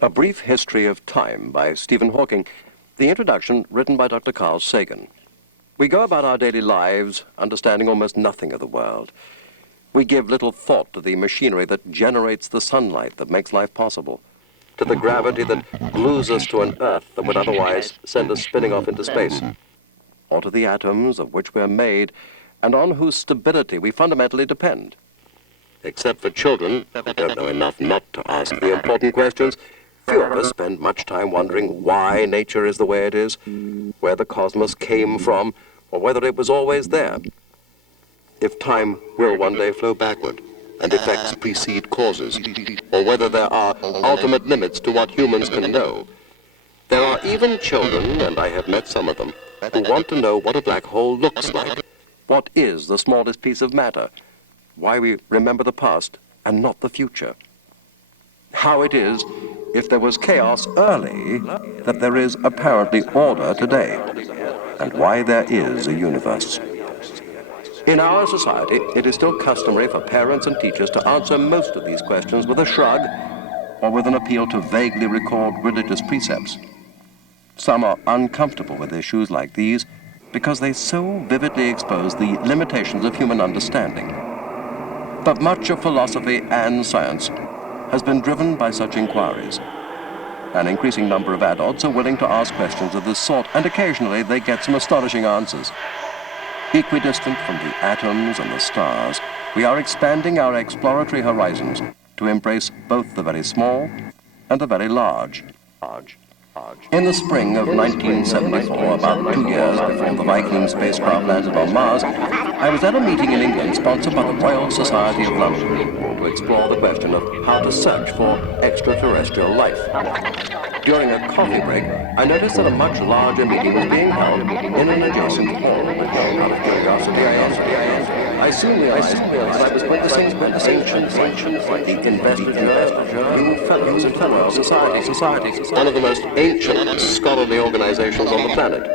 A Brief History of Time by Stephen Hawking. The introduction written by Dr. Carl Segan. We go about our daily lives understanding almost nothing of the world. We give little thought to the machinery that generates the sunlight that makes life possible, to the gravity that glues us to an Earth that would otherwise send us spinning off into space, or to the atoms of which we're made and on whose stability we fundamentally depend. Except for children who don't know enough not to ask the important questions, few of us spend much time wondering why nature is the way it is, where the cosmos came from, or whether it was always there. If time will one day flow backward, and effects precede causes, or whether there are ultimate limits to what humans can know. There are even children, and I have met some of them, who want to know what a black hole looks like. What is the smallest piece of matter? Why we remember the past and not the future? How it is, if there was chaos early, that there is apparently order today, and why there is a universe. In our society, it is still customary for parents and teachers to answer most of these questions with a shrug or with an appeal to vaguely recalled religious precepts. Some are uncomfortable with issues like these because they so vividly expose the limitations of human understanding. But much of philosophy and science has been driven by such inquiries. An increasing number of adults are willing to ask questions of this sort, and occasionally they get some astonishing answers. Equidistant from the atoms and the stars, we are expanding our exploratory horizons to embrace both the very small and the very large. In the spring of 1974, about 2 years before the Viking spacecraft landed on Mars, I was at a meeting in England sponsored by the Royal Society of London to explore the question of how to search for extraterrestrial life. During a coffee break, I noticed that a much larger meeting was being held in an adjacent hall. Out of curiosity, I soon realized that I was witnessing ancient, like the investiture, new fellows and Royal Society, one of the most ancient scholarly organizations on the planet.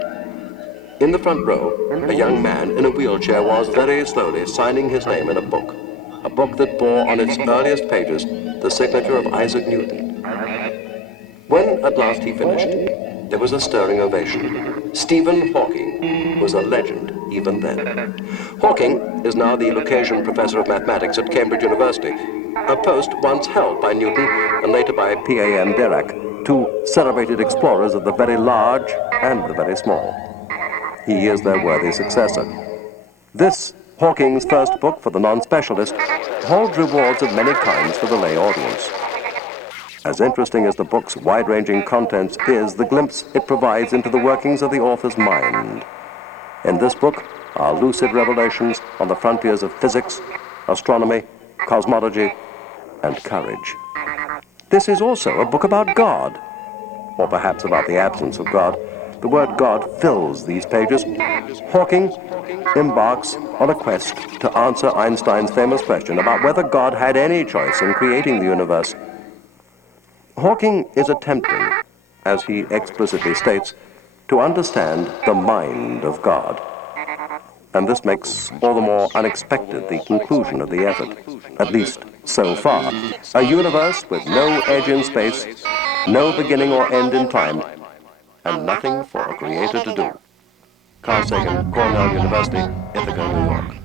In the front row, a young man in a wheelchair was very slowly signing his name in a book that bore on its earliest pages the signature of Isaac Newton. When at last he finished, there was a stirring ovation. Stephen Hawking was a legend even then. Hawking is now the Lucasian Professor of Mathematics at Cambridge University, a post once held by Newton and later by P.A.M. Dirac, two celebrated explorers of the very large and the very small. He is their worthy successor. This, Hawking's first book for the non-specialist, holds rewards of many kinds for the lay audience. As interesting as the book's wide-ranging contents is the glimpse it provides into the workings of the author's mind. In this book are lucid revelations on the frontiers of physics, astronomy, cosmology, and courage. This is also a book about God, or perhaps about the absence of God. The word God fills these pages. Hawking embarks on a quest to answer Einstein's famous question about whether God had any choice in creating the universe. Hawking is attempting, as he explicitly states, to understand the mind of God. And this makes all the more unexpected the conclusion of the effort, at least so far. A universe with no edge in space, no beginning or end in time, and nothing for a creator to do. Carl Segan, Cornell University, Ithaca, New York.